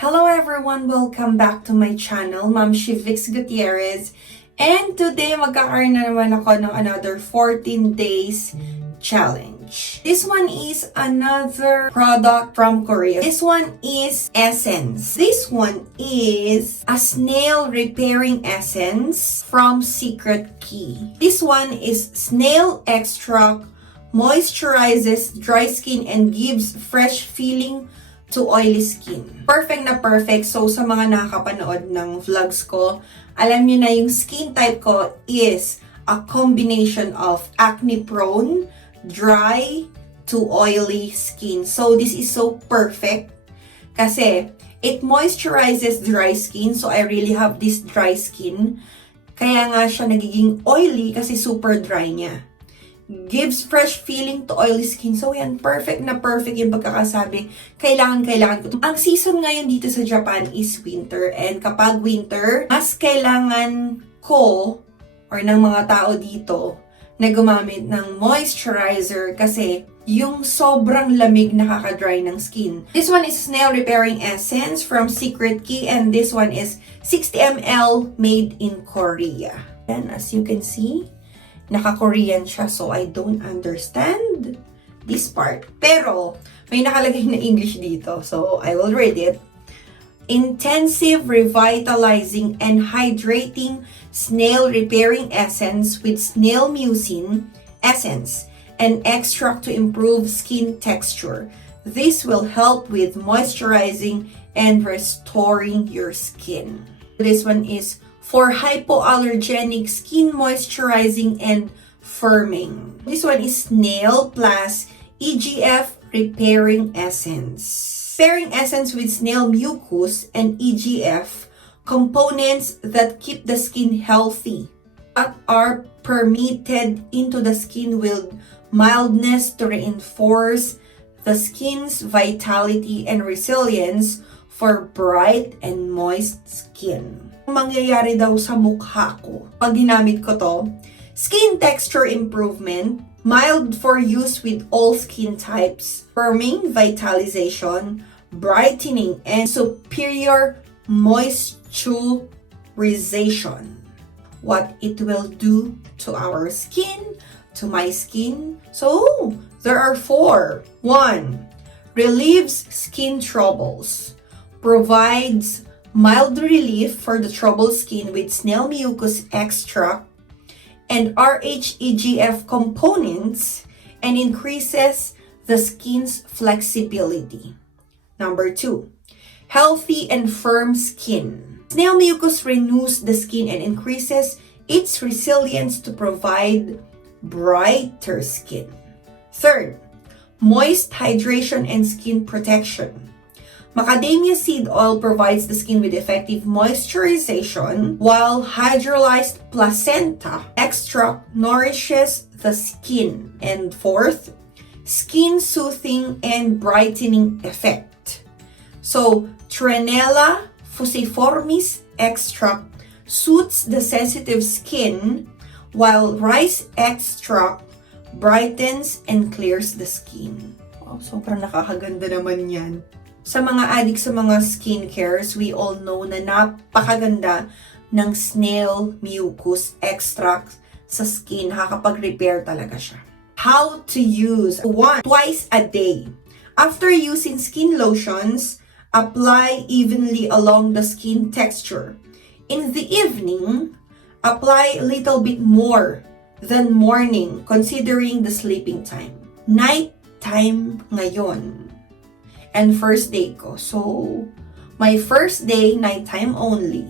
Hello everyone! Welcome back to my channel, Ma'am Shivix Gutierrez. And today, magkakaroon na naman ako ng another 14 days challenge. This one is another product from Korea. This one is essence. This one is a snail repairing essence from Secret Key. This one is snail extract, moisturizes dry skin and gives fresh feeling to oily skin. Perfect na perfect. So, sa mga nakakapanood ng vlogs ko, alam niyo na yung skin type ko is a combination of acne-prone, dry, to oily skin. So, this is so perfect kasi it moisturizes dry skin. So, I really have this dry skin. Kaya nga siya nagiging oily kasi super dry niya. Gives fresh feeling to oily skin. So yan, perfect na perfect yung pagkakasabi. Kailangan ko. Ang season ngayon dito sa Japan is winter. And kapag winter, mas kailangan ko or ng mga tao dito na gumamit ng moisturizer kasi yung sobrang lamig nakaka-dry ng skin. This one is Snail Repairing Essence from Secret Key and this one is 60 ml made in Korea. And as you can see, naka-Korean siya, so I don't understand this part. Pero, may nakalagay na English dito, so I will read it. Intensive revitalizing and hydrating snail repairing essence with snail mucin essence and extract to improve skin texture. This will help with moisturizing and restoring your skin. This one is for hypoallergenic skin moisturizing and firming. This one is Snail plus EGF Repairing Essence. Repairing essence with snail mucus and EGF, components that keep the skin healthy, but are permeated into the skin with mildness to reinforce the skin's vitality and resilience for bright and moist skin. Mangyayari daw sa mukha ko pag ginamit ko to, skin texture improvement, mild for use with all skin types, firming, vitalization, brightening, and superior moisturization. What it will do to our skin, to my skin. So, there are 4. 1. Relieves skin troubles. Provides mild relief for the troubled skin with snail mucus extract and RHEGF components and increases the skin's flexibility. Number 2, healthy and firm skin. Snail mucus renews the skin and increases its resilience to provide brighter skin. 3rd, moist hydration and skin protection. Macadamia seed oil provides the skin with effective moisturization, while hydrolyzed placenta extract nourishes the skin. And 4th, skin soothing and brightening effect. So, Trenella fusiformis extract soothes the sensitive skin, while rice extract brightens and clears the skin. Wow, sobrang nakakaganda naman yan. Sa mga addict sa mga skincares, we all know na napakaganda ng snail mucus extract sa skin. Nakakapag-repair talaga siya. How to use? 1. Twice a day. After using skin lotions, apply evenly along the skin texture. In the evening, apply a little bit more than morning considering the sleeping time. Night time ngayon. And first day ko. So, my first day, nighttime only.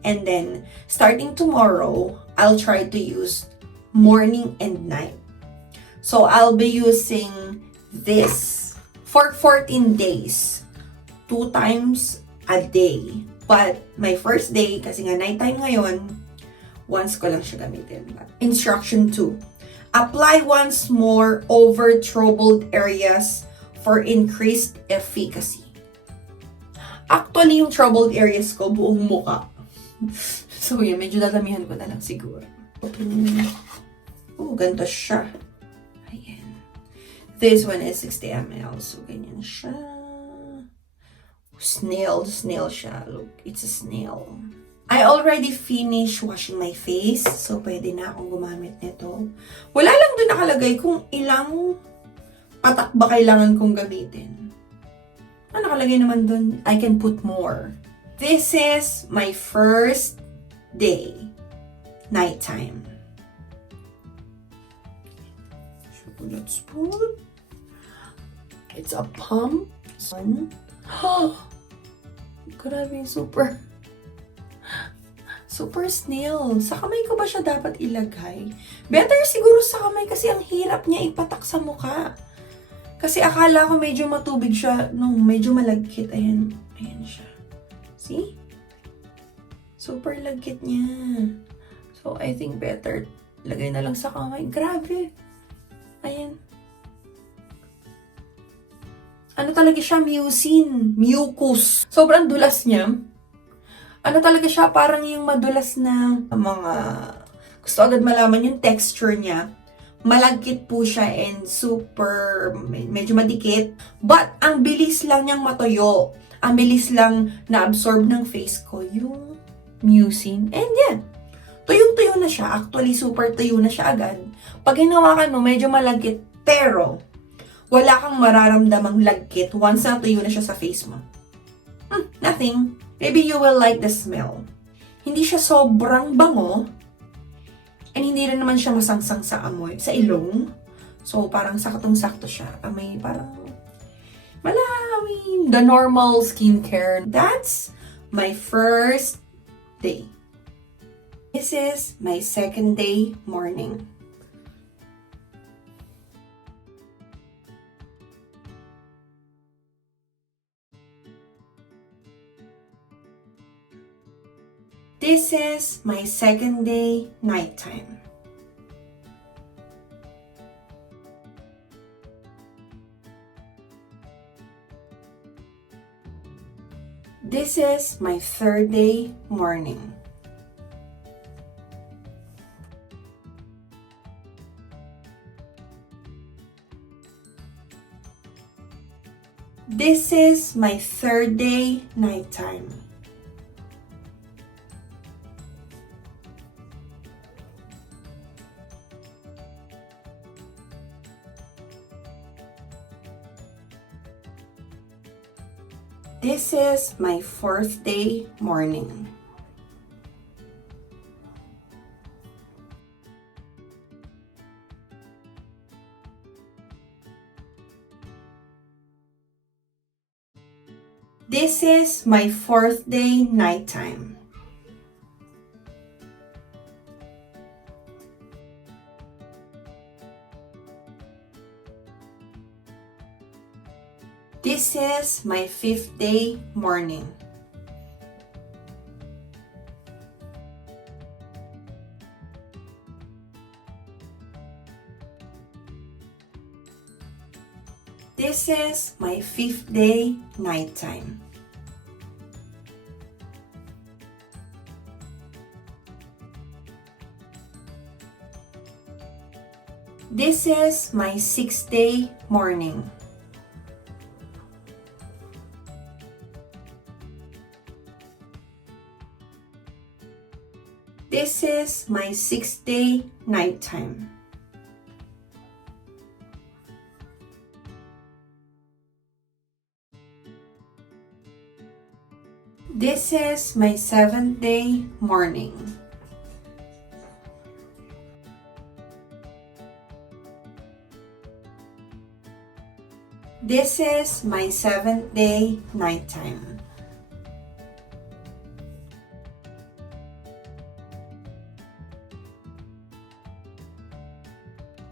And then, starting tomorrow, I'll try to use morning and night. So, I'll be using this for 14 days. 2 times a day. But, my first day, kasi nga nighttime ngayon, once ko lang siya gamitin. Instruction 2. Apply once more over troubled areas for increased efficacy. Actually, yung troubled areas ko, buong muka. So, yun, medyo dadamihan ko na lang siguro. Oh, ganito siya. Ayan. This one is 60 ml. So, ganyan siya. Snail siya. Look, it's a snail. I already finished washing my face, so pwede na akong gumamit nito. Wala lang doon nakalagay kung ilang patak ba kailangan kong gamitin. Ano nakalagay naman doon? I can put more. This is my first day. Nighttime. So let's put. It's a pump. Sun. Grabe, super snail. Sa kamay ko ba siya dapat ilagay? Better siguro sa kamay kasi ang hirap niya ipatak sa mukha. Kasi akala ko medyo matubig siya. No, medyo malagkit. Ayan. Ayan siya. See? Super lagkit niya. So, I think better lagay na lang sa kamay. Grabe. Ayan. Ano talaga siya? Mucus. Sobrang dulas niya. Ano talaga siya? Parang yung madulas na mga... Gusto agad malaman yung texture niya. Malagkit po siya and super... Medyo madikit. But, ang bilis lang niyang matuyo. Ang bilis lang na-absorb ng face ko yung mucin. And yeah, tuyong-tuyo na siya. Actually, super tuyo na siya agad. Pag hinawakan mo, medyo malagkit. Pero, wala kang mararamdamang lagkit once na tuyo na siya sa face mo. Nothing. Maybe you will like the smell. Hindi siya sobrang bango. And hindi rin naman siya masangsang sa amoy, sa ilong. So, parang saktong-sakto siya. May parang malawin. The normal skincare. That's my first day. This is my second day morning. This is my second day nighttime. This is my third day morning. This is my third day nighttime. This is my fourth day morning. This is my fourth day nighttime. This is my fifth day morning. This is my fifth day nighttime. This is my sixth day morning. This is my sixth day nighttime. This is my seventh day morning. This is my seventh day nighttime.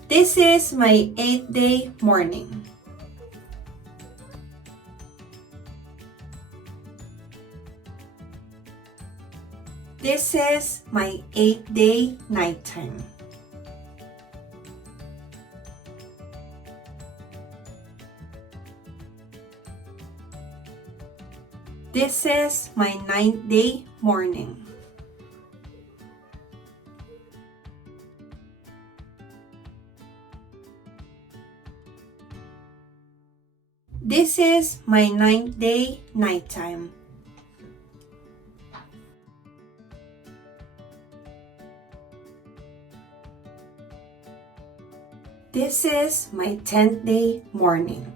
This is my eighth day morning. This is my eighth day nighttime. This is my ninth day morning. This is my 9th day nighttime. This is my 10th day morning.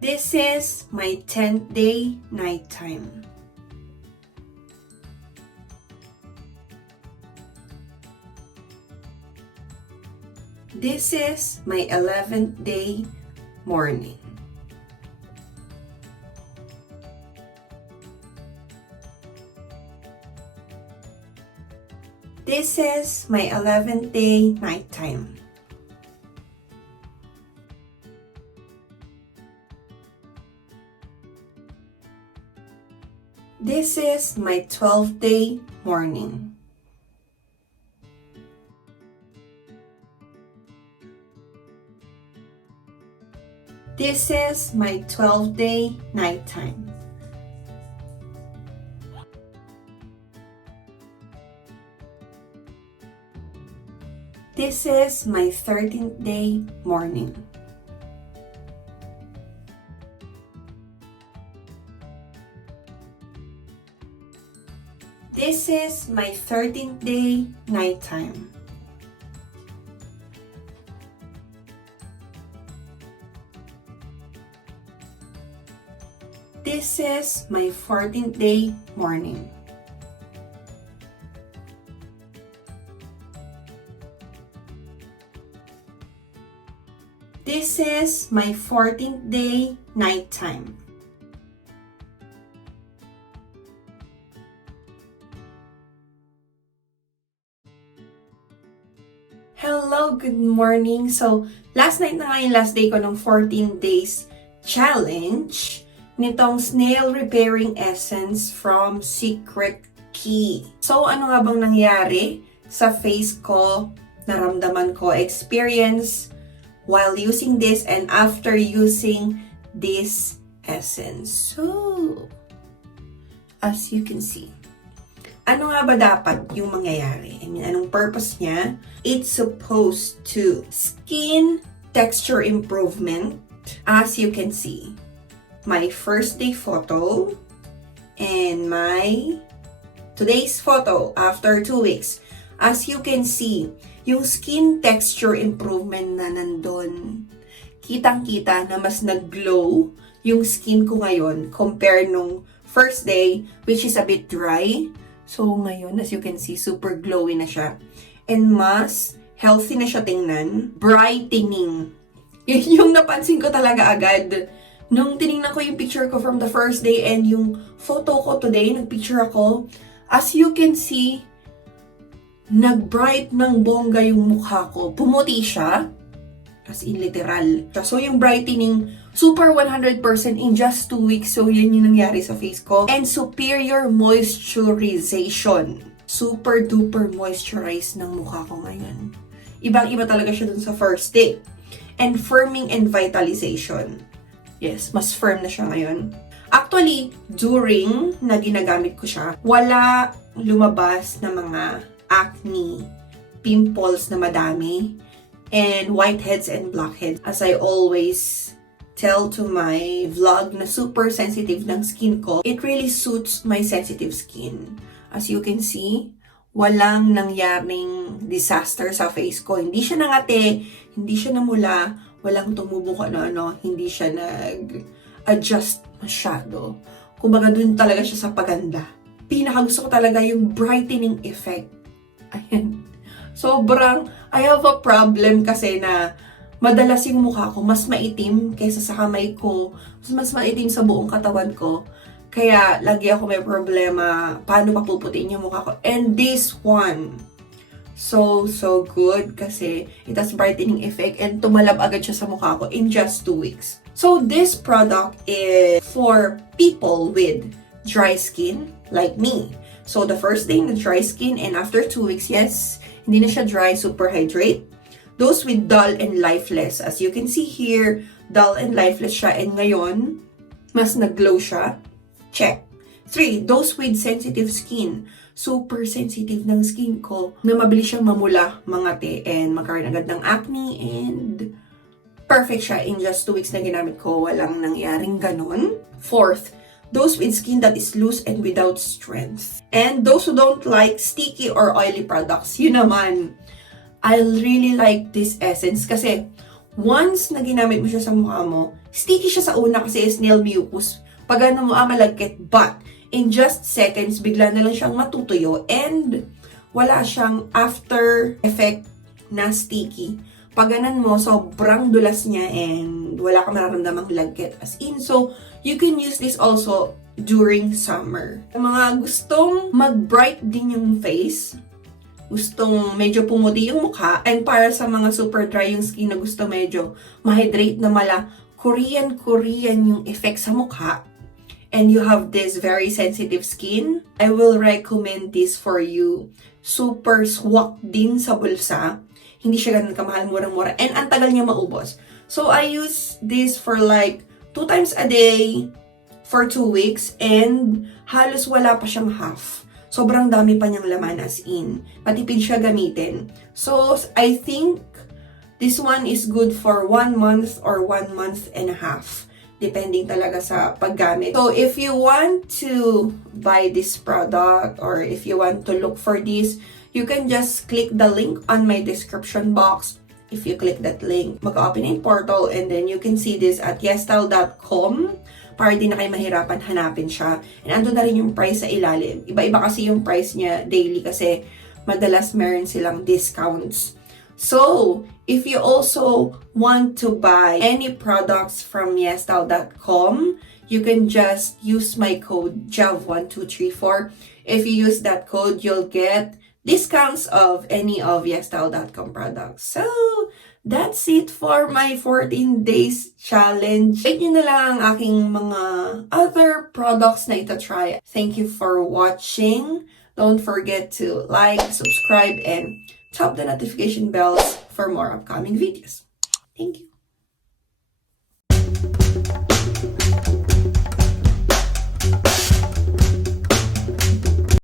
This is my 10th day nighttime. This is my 11th day morning. This is my 11th day nighttime. This is my 12th day morning. This is my 12th day nighttime. This is my 13th day morning. This is my 13th day nighttime. This is my 14th day morning. This is my 14th day nighttime. Hello, good morning. So, last night na nga yung last day ko ng 14 days challenge nitong Snail Repairing Essence from Secret Key. So, ano nga bang nangyari sa face ko, naramdaman ko, experience while using this and after using this essence? So, as you can see, ano nga ba dapat yung mangyayari? I mean, anong purpose niya? It's supposed to skin texture improvement. As you can see, my first day photo and my today's photo after 2 weeks. As you can see, yung skin texture improvement na nandun, kitang-kita na mas nag-glow yung skin ko ngayon compared nung first day, which is a bit dry. So, ngayon, as you can see, super glowy na siya. And mas healthy na siya tingnan. Brightening. Yun yung napansin ko talaga agad. Nung tinignan ko yung picture ko from the first day and yung photo ko today, nagpicture ako, as you can see, nag-bright ng bongga yung mukha ko. Pumuti siya. As in literal. So, yung brightening, super 100% in just 2 weeks. So, yun yung nangyari sa face ko. And superior moisturization. Super duper moisturize ng mukha ko ngayon. Ibang-iba talaga siya dun sa first day. And firming and vitalization. Yes, mas firm na siya ngayon. Actually, during na ginagamit ko siya, wala lumabas na mga acne, pimples na madami, and whiteheads and blackheads. As I always tell to my vlog na super sensitive ng skin ko, it really suits my sensitive skin. As you can see, walang nangyaring disaster sa face ko. Hindi siya nangate, hindi siya namula, walang tumubo ka na hindi siya nag-adjust masyado. Kumbaga dun talaga siya sa paganda. Pinakagusto ko talaga yung brightening effect. Ayan. Sobrang, I have a problem kasi na madalas yung mukha ko mas maitim kaysa sa kamay ko. Mas maitim sa buong katawan ko. Kaya, lagi ako may problema paano papuputiin yung mukha ko. And this one, so good kasi it has brightening effect and tumalab agad siya sa mukha ko in just 2 weeks. So, this product is for people with dry skin like me. So, the first day na dry skin and after 2 weeks, yes, hindi na siya dry, super hydrate. Those with dull and lifeless. As you can see here, dull and lifeless siya. And ngayon, mas nag-glow siya. Check. 3, those with sensitive skin. super sensitive ng skin ko na mabilis siyang mamula, mangati, and magkaroon agad ng acne, and perfect siya. In just 2 weeks na ginamit ko, walang nangyaring ganun. Fourth, those with skin that is loose and without strength. And those who don't like sticky or oily products, yun naman, I really like this essence kasi once na ginamit mo siya sa mukha mo, sticky siya sa una kasi Snail mucus. Pag ano mo, malagkit, but in just seconds, bigla na lang siyang matutuyo and wala siyang after effect na sticky. Pag ganan mo, sobrang dulas niya and wala ka mararamdamang lagkit as in. So, you can use this also during summer. Mga gustong mag-bright din yung face, gustong medyo pumuti yung mukha, and para sa mga super dry yung skin na gusto medyo ma-hydrate na Korean yung effect sa mukha, and you have this very sensitive skin, I will recommend this for you. Super swak din sa bulsa. Hindi siya ganun kamahal, murang-mura, and ang tagal niya maubos. So, I use this for like 2 times a day for 2 weeks, and halos wala pa siyang half. Sobrang dami pa niyang laman as in. Matipid siya gamitin. So, I think this one is good for 1 month or 1.5 months. Depending talaga sa paggamit. So, if you want to buy this product or if you want to look for this, you can just click the link on my description box. If you click that link, mag-open yung portal and then you can see this at yesstyle.com para di na kayo mahirapan hanapin siya. And ando na rin yung price sa ilalim. Iba-iba kasi yung price niya daily kasi madalas meron silang discounts. So, if you also want to buy any products from yesstyle.com, you can just use my code JAV1234. If you use that code, you'll get discounts of any of yesstyle.com products. So, that's it for my 14 days challenge. Rate nyo na lang ang aking mga other products na ita-try. Thank you for watching. Don't forget to like, subscribe, and tap the notification bells for more upcoming videos. Thank you.